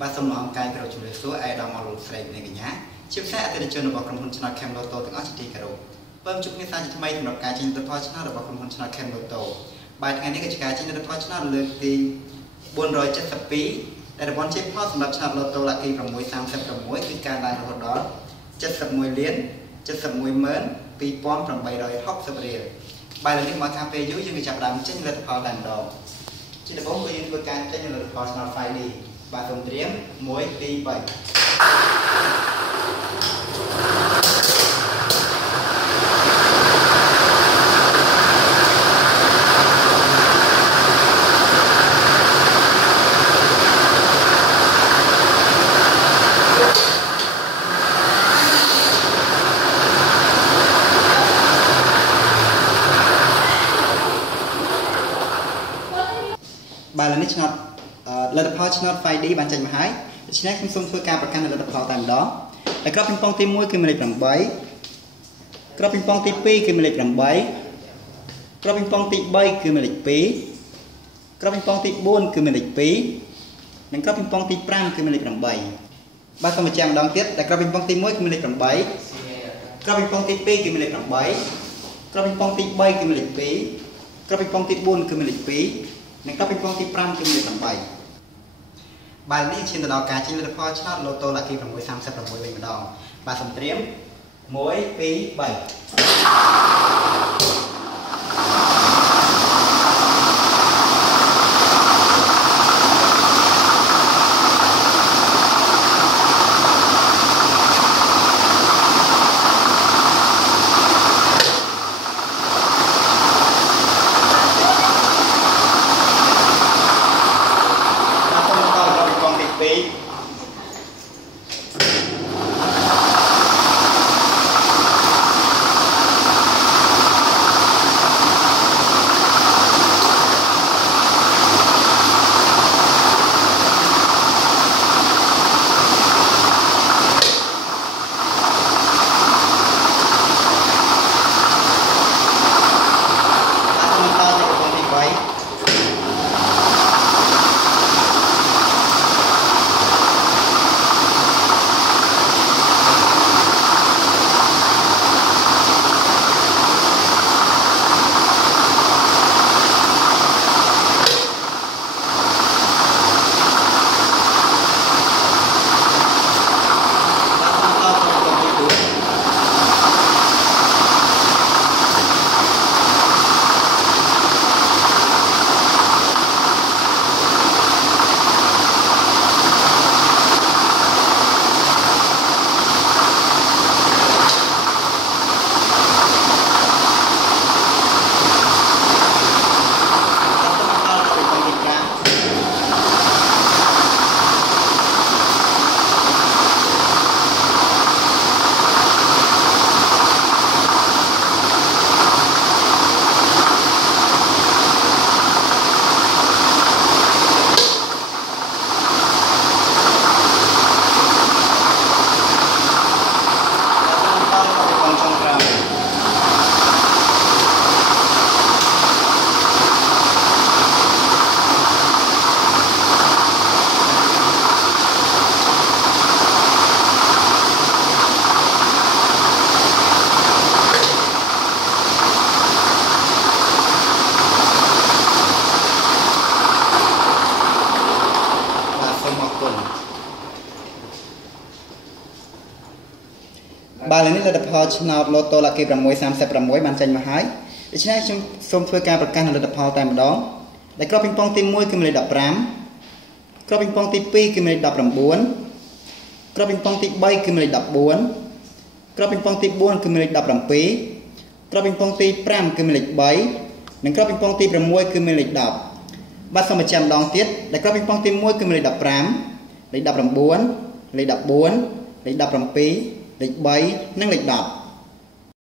បាទសូមអរកាយប្រជុំលើសួរអាយដាមអលស្រីនៃកញ្ញាជាភាសាអតិថិជនរបស់ក្រុមហ៊ុនឆ្នោត Chem Lotto ទាំងអស់ជាទីគោរពបើជួបគ្នាសាជាថ្មីសម្រាប់ការចេញលទ្ធផលឆ្នោតរបស់ក្រុមហ៊ុនឆ្នោត Chem Lotto បាទថ្ងៃនេះគឺជាការចេញលទ្ធផលឆ្នោតលើកទី472ដែលរង្វាន់ជ័យផលសម្រាប់ឆ្នោត Lotto លក្ខី636គឺការឡើងរហូតដល់71លាន71ម៉ឺន2860រៀលបាទឥឡូវនេះមកខាងពេលយូរយើងនឹងចាប់ផ្ដើមចេញលទ្ធផលតែម្ដងជាដំបូងគឺយើងធ្វើការចេញលទ្ធផលឆ្នោត 5D បាទសូមត្រៀម1 2 3បាទឥឡូវនេះឆ្នោតលទ្ធផលឆ្នោត 5D បានចេញមកហើយដូច្នេះខ្ញុំសូមធ្វើការប្រកាសលទ្ធផលតែម្ដងហើយក្របពីងប៉ុងទី1គឺមានលេខ8ក្របពីងប៉ុងទី2គឺមានលេខ8ក្របពីងប៉ុងទី3គឺមានលេខ2ក្របពីងប៉ុងទី4គឺមានលេខ2និងក្របពីងប៉ុងទី5គឺមានលេខ8បាទសូមបញ្ជាក់ម្ដងទៀតតែក្របពីងប៉ុងទី1គឺមានលេខ8ក្របពីងប៉ុងទី2គឺមានលេខ8ក្របពីងប៉ុងទី3គឺមានលេខ2ក្របពីងប៉ុងទី4គឺមានលេខ2និងក្របពីងប៉ុងទី5គឺមានលេខ8បាទនេះឈានទៅដល់ការចេញលទ្ធផលឆ្នោត Lotto លក្ខី636វិញម្ដងបាទសូមត្រៀម1 2 3បាទឥឡូវនេះលទ្ធផលឆ្នោត Lotto លក្ខី636បានចេញមកហើយដូច្នេះខ្ញុំសូមធ្វើការប្រកាសលទ្ធផលតែម្ដងដែលក្របពីងប៉ុងទី1គឺមានលេខ15ក្របពីងប៉ុងទី2គឺមានលេខ19ក្របពីងប៉ុងទី3គឺមានលេខ14ក្របពីងប៉ុងទី4គឺមានលេខ17ក្របពីងប៉ុងទី5គឺមានលេខ3និងក្របពីងប៉ុងទី6គឺមានលេខ10បាទសូមបញ្ជាក់ម្ដងទៀតដែលក្របពីងប៉ុងទី1គឺមានលេខ15លេខ19លេខ14លេខ17លេខ3និងលេខ10